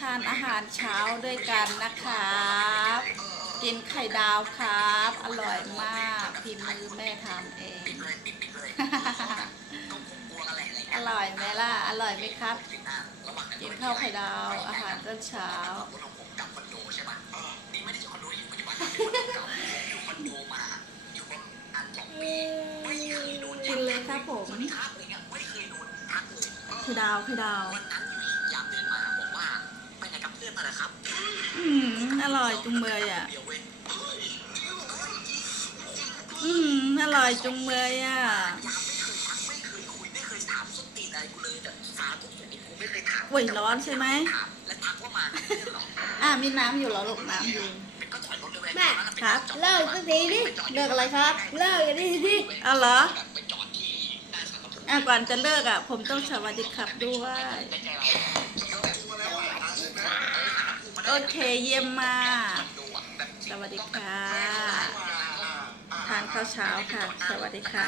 ทานอาหารเช้าด้วยกันนะครับ กินไข่ดาวครับ อร่อยมากพิมพ์มือแม่ทำเองปิดเลยปิดปิดเลยก็คงกลัวกันแหละอะไรอเงี้ยร่อยไหมล่ะ อร่อยไหมครับถึงหน้าระหว่างกินข้าวไข่ดาว อาหารตอนเช้ารถของผมกลับคอนโดใช่ป่ะเออนี่ไม่ได้อยู่คอนโดอยู่ปัจจุบันเป็นคอนโดเก่าอยู่คอนโดมาอยู่ประมาณสองปีไม่เคยโดนกินเลยครับผมสวัสดีครับอะไรเงี้ยไม่เคยโดนทักเลยเออไข่ดาวไข่ดาว ไหนกับเพื่อนมาเหรอครับอืมอร่อยจุงเบยอะ เดียวเว้ยอืมอร่อยจุงเบยอะ ยามไม่เคยทักไม่เคยคุยไม่เคยถามส้นตีนอะไรกูเลยแต่สาธุสุดที่กูไม่เคยถามอุ้ยร้อนใช่ไหม ถามและทักว่ามาเพื่อนเหรออะมีน้ำอยู่เหรอลูกน้ำอยู่ เป็นก็ถอยรถเลยเว้ยแม่ ครับ เลิกสักทีดิเลิกอะไรครับ เลิกกันดิดิเอาเหรอ แบบไปจอดที่หน้าสารพัดอะก่อนจะเลิกอะ ผมต้องสวัสดีครับด้วยในใจเรา โอเคเยี่ยมมากดูอะแบบสวัสดีค่ะ ทานข้าวเช้าค่ะ สวัสดีค่ะ